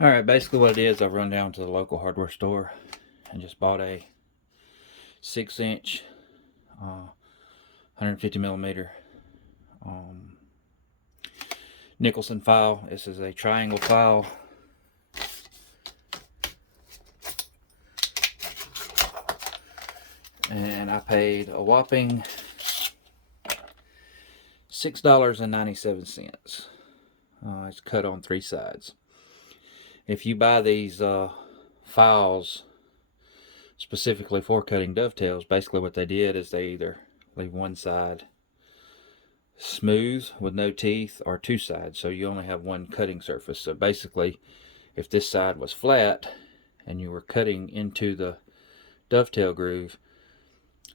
Alright, basically what it is, I've run down to the local hardware store and just bought a 6-inch 150 millimeter Nicholson file. This is a triangle file. And I paid a whopping $6.97. It's cut on 3 sides. If you buy these files specifically for cutting dovetails, basically what they did is they either leave one side smooth with no teeth or 2 sides, so you only have one cutting surface. So basically, if this side was flat and you were cutting into the dovetail groove,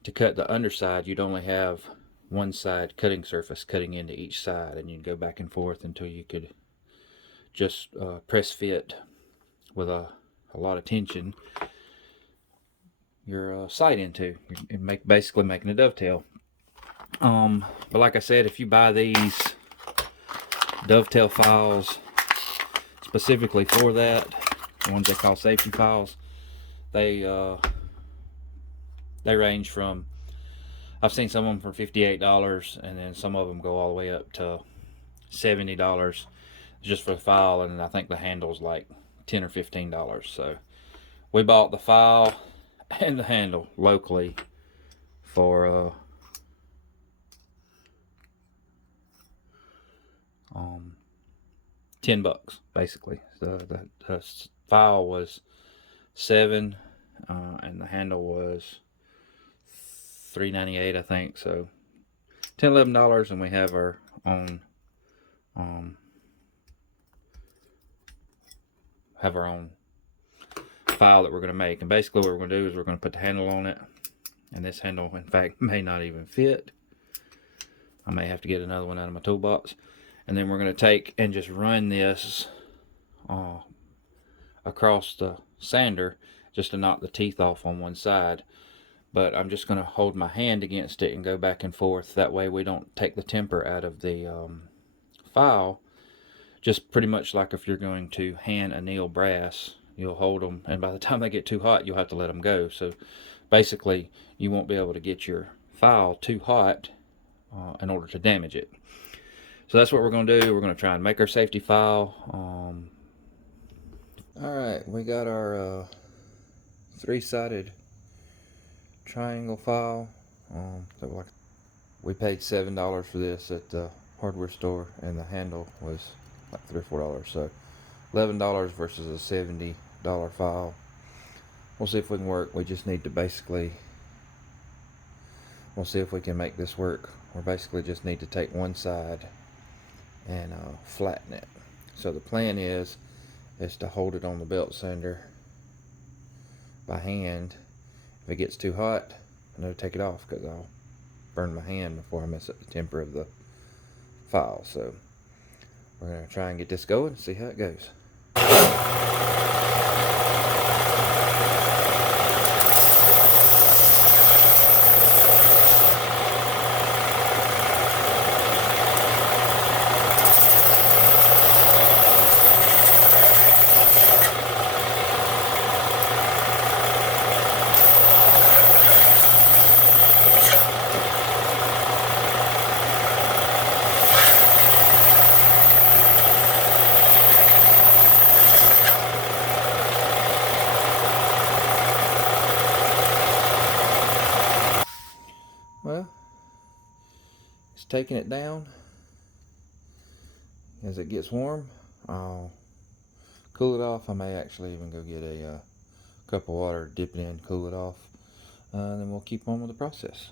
to cut the underside, you'd only have one side cutting surface cutting into each side, and you'd go back and forth until you could just press fit with a lot of tension your sight into. You're basically making a dovetail. But like I said, if you buy these dovetail files specifically for that, the ones they call safety files, they range from, I've seen some of them for $58, and then some of them go all the way up to $70 just for the file, and I think the handle's like $10 or $15. So we bought the file and the handle locally for $10 basically. So the file was $7 and the handle was $3.98, I think. So $10-11, and we have our own file that we're going to make. And basically what we're going to do is we're going to put the handle on it, and this handle in fact may not even fit. I may have to get another one out of my toolbox. And then we're going to take and just run this across the sander just to knock the teeth off on one side. But I'm just going to hold my hand against it and go back and forth. That way we don't take the temper out of the file. Just pretty much like if you're going to hand anneal brass, you'll hold them, and by the time they get too hot, you'll have to let them go. So basically, you won't be able to get your file too hot in order to damage it. So that's what we're going to do. We're going to try and make our safety file. Alright, we got our 3-sided triangle file. We paid $7 for this at the hardware store, and the handle was like $3 or $4. So $11 versus a $70 file. We'll see if we can work. We just need to we'll see if we can make this work. We basically just need to take one side and flatten it. So the plan is to hold it on the belt sander by hand. If it gets too hot, I know to take it off, because I'll burn my hand before I mess up the temper of the file. So we're going to try and get this going and see how it goes. Well, it's taking it down. As it gets warm, I'll cool it off. I may actually even go get a cup of water, dip it in, cool it off, and then we'll keep on with the process.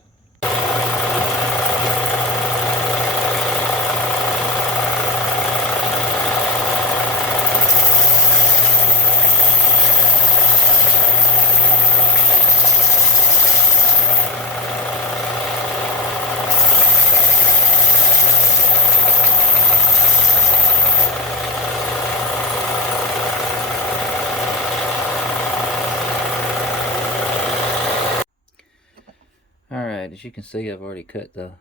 Alright, as you can see, I've already cut the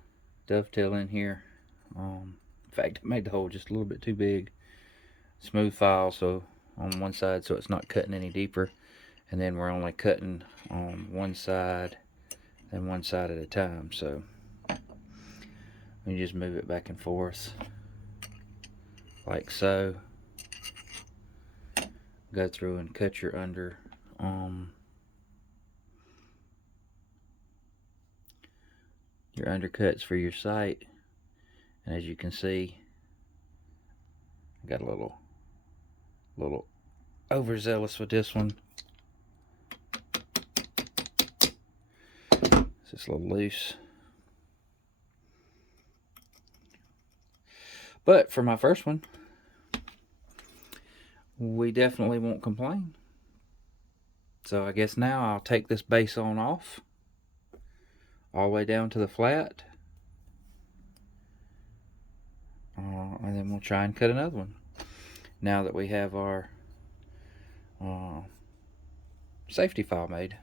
dovetail in here. In fact, I made the hole just a little bit too big. Smooth file, so on one side so it's not cutting any deeper, and then we're only cutting on one side and one side at a time. So you just move it back and forth like so. Go through and cut your undercuts for your sight. And as you can see, I got a little overzealous with this one. It's just a little loose. But for my first one, we definitely won't complain. So I guess now I'll take this base on off all the way down to the flat, and then we'll try and cut another one now that we have our safety file made.